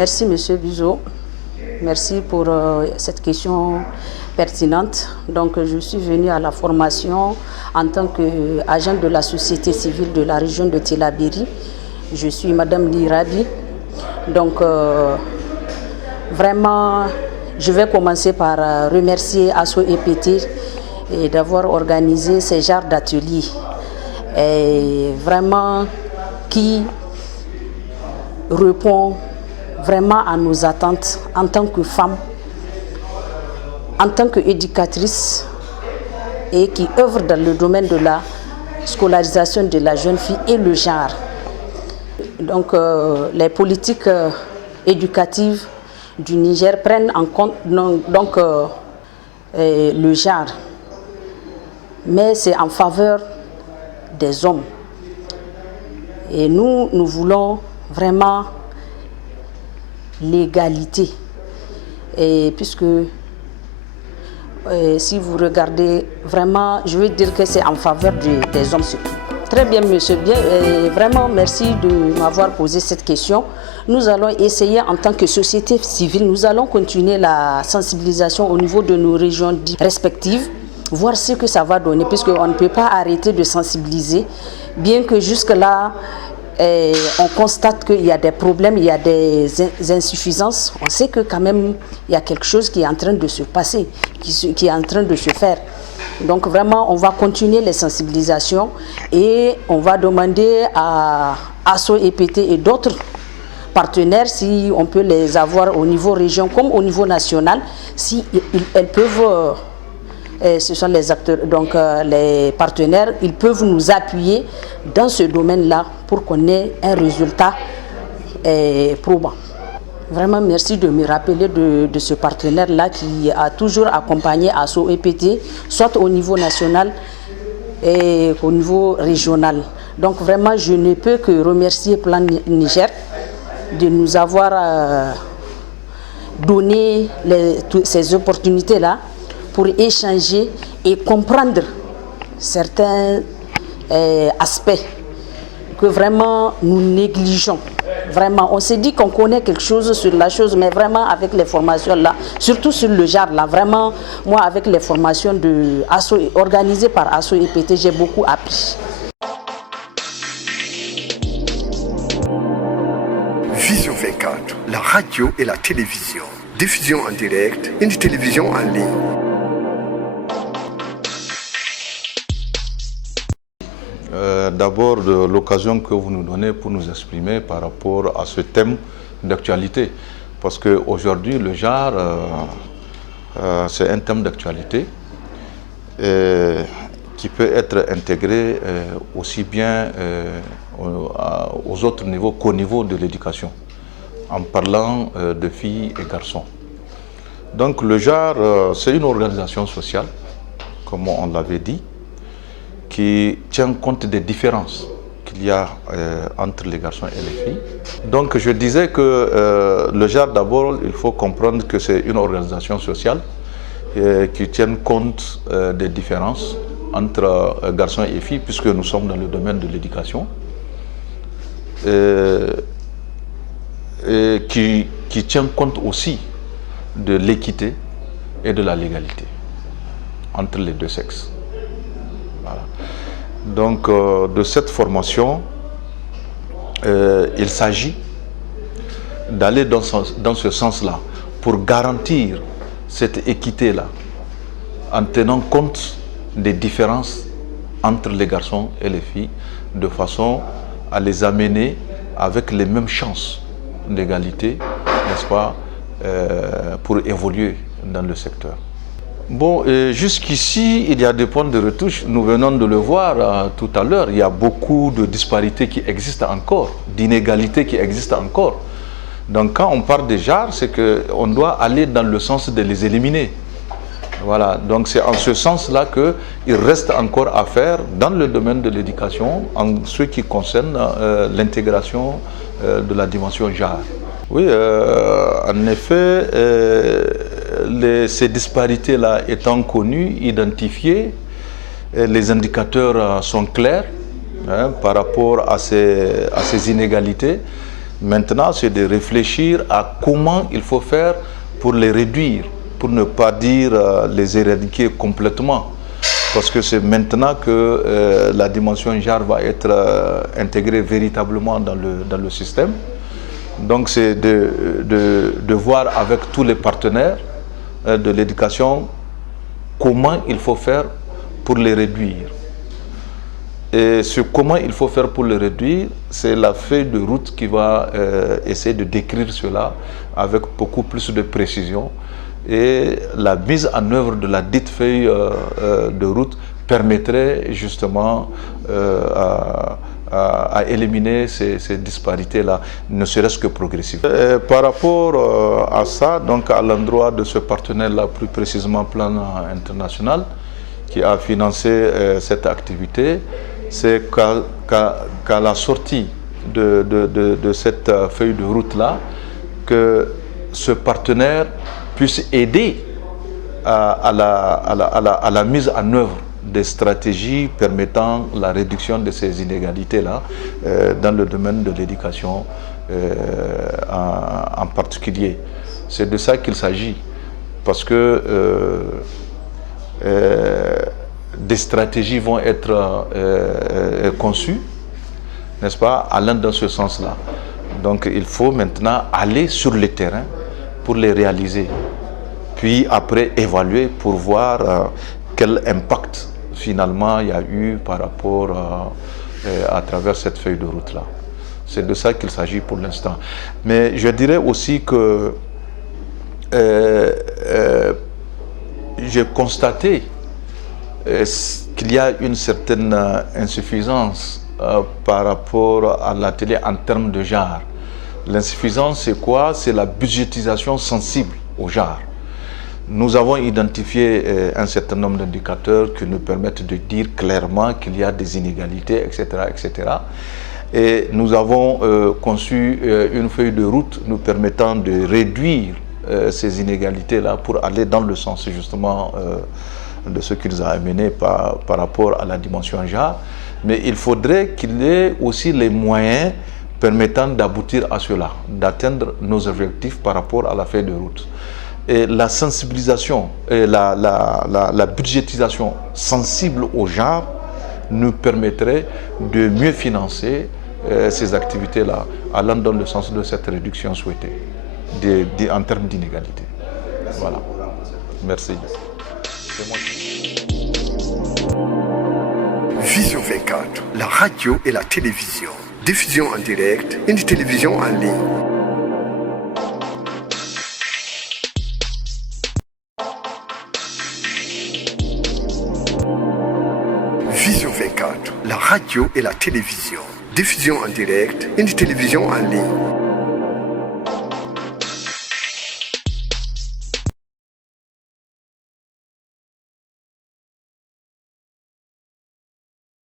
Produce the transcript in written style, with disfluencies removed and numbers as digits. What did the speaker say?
Merci Monsieur Buzo. Merci pour cette question pertinente. Donc je suis venue à la formation en tant qu'agent de la société civile de la région de Tillabéri. Je suis Madame Lirabi. Donc vraiment, je vais commencer par remercier ASSO EPT et d'avoir organisé ces genres d'ateliers. Et vraiment qui répond vraiment à nos attentes en tant que femme, en tant qu'éducatrice et qui œuvre dans le domaine de la scolarisation de la jeune fille et le genre. Donc les politiques éducatives du Niger prennent en compte le genre, mais c'est en faveur des hommes. Et nous voulons vraiment l'égalité. Et puisque si vous regardez vraiment, je veux dire que c'est en faveur des hommes surtout. Très bien, monsieur. Bien, vraiment, merci de m'avoir posé cette question. Nous allons essayer en tant que société civile, nous allons continuer la sensibilisation au niveau de nos régions respectives, voir ce que ça va donner, puisqu'on ne peut pas arrêter de sensibiliser, bien que jusque-là, on constate qu'il y a des problèmes, il y a des insuffisances. On sait que quand même, il y a quelque chose qui est en train de se passer, qui est en train de se faire. Donc vraiment, on va continuer les sensibilisations et on va demander à ASSO EPT et d'autres partenaires, si on peut les avoir au niveau région comme au niveau national, si elles peuvent, ce sont les acteurs, donc les partenaires, ils peuvent nous appuyer dans ce domaine-là pour qu'on ait un résultat probant. Vraiment, merci de me rappeler de ce partenaire-là qui a toujours accompagné ASSO EPT, soit au niveau national et au niveau régional. Donc vraiment, je ne peux que remercier Plan Niger de nous avoir donné ces opportunités-là pour échanger et comprendre certains aspects que vraiment nous négligeons. Vraiment, on s'est dit qu'on connaît quelque chose sur la chose, mais vraiment avec les formations là, surtout sur le genre là, vraiment, moi avec les formations organisées par ASSO EPT, j'ai beaucoup appris. Vision 24, la radio et la télévision. Diffusion en direct, une télévision en ligne. D'abord, l'occasion que vous nous donnez pour nous exprimer par rapport à ce thème d'actualité. Parce qu'aujourd'hui, le genre, c'est un thème d'actualité qui peut être intégré aussi bien aux autres niveaux qu'au niveau de l'éducation, en parlant de filles et garçons. Donc le genre, c'est une organisation sociale, comme on l'avait dit, qui tient compte des différences qu'il y a entre les garçons et les filles. Donc je disais que le genre, d'abord, il faut comprendre que c'est une organisation sociale qui tient compte des différences entre garçons et filles, puisque nous sommes dans le domaine de l'éducation, et qui tient compte aussi de l'équité et de la légalité entre les deux sexes. Voilà. Donc de cette formation, il s'agit d'aller dans ce sens-là pour garantir cette équité-là en tenant compte des différences entre les garçons et les filles de façon à les amener avec les mêmes chances d'égalité, n'est-ce pas, pour évoluer dans le secteur. Bon, jusqu'ici, il y a des points de retouche. Nous venons de le voir tout à l'heure. Il y a beaucoup de disparités qui existent encore, d'inégalités qui existent encore. Donc, quand on parle des genres, c'est qu'on doit aller dans le sens de les éliminer. Voilà, donc c'est en ce sens-là qu'il reste encore à faire dans le domaine de l'éducation, en ce qui concerne l'intégration de la dimension genre. Oui, en effet, ces disparités-là étant connues, identifiées, les indicateurs sont clairs par rapport à ces inégalités. Maintenant, c'est de réfléchir à comment il faut faire pour les réduire, pour ne pas dire les éradiquer complètement. Parce que c'est maintenant que la dimension genre va être intégrée véritablement dans le système. Donc c'est de voir avec tous les partenaires de l'éducation comment il faut faire pour les réduire. Et comment il faut faire pour le réduire, c'est la feuille de route qui va essayer de décrire cela avec beaucoup plus de précision. Et la mise en œuvre de la dite feuille de route permettrait justement à éliminer ces disparités-là, ne serait-ce que progressivement. Par rapport à ça, donc à l'endroit de ce partenaire-là, plus précisément Plan International, qui a financé cette activité, c'est qu'à la sortie de cette feuille de route-là, que ce partenaire puisse aider à la mise en œuvre des stratégies permettant la réduction de ces inégalités-là dans le domaine de l'éducation en particulier. C'est de ça qu'il s'agit, parce que des stratégies vont être conçues, n'est-ce pas, allant dans ce sens-là. Donc il faut maintenant aller sur le terrain pour les réaliser, puis après évaluer pour voir quel impact finalement il y a eu par rapport à travers cette feuille de route-là. C'est de ça qu'il s'agit pour l'instant. Mais je dirais aussi que j'ai constaté qu'il y a une certaine insuffisance par rapport à la télé en termes de genre. L'insuffisance, c'est quoi? C'est la budgétisation sensible au genre. Nous avons identifié un certain nombre d'indicateurs qui nous permettent de dire clairement qu'il y a des inégalités, etc., etc. Et nous avons conçu une feuille de route nous permettant de réduire ces inégalités-là pour aller dans le sens justement de ce qui nous a amené par rapport à la dimension genre. Mais il faudrait qu'il y ait aussi les moyens permettant d'aboutir à cela, d'atteindre nos objectifs par rapport à la feuille de route. Et la sensibilisation et la budgétisation sensible au genre nous permettrait de mieux financer ces activités-là, allant dans le sens de cette réduction souhaitée en termes d'inégalité. Voilà. Merci. Vision 24, la radio et la télévision. Diffusion en direct, une télévision en ligne. Vision 24, la radio et la télévision. Diffusion en direct, une télévision en ligne.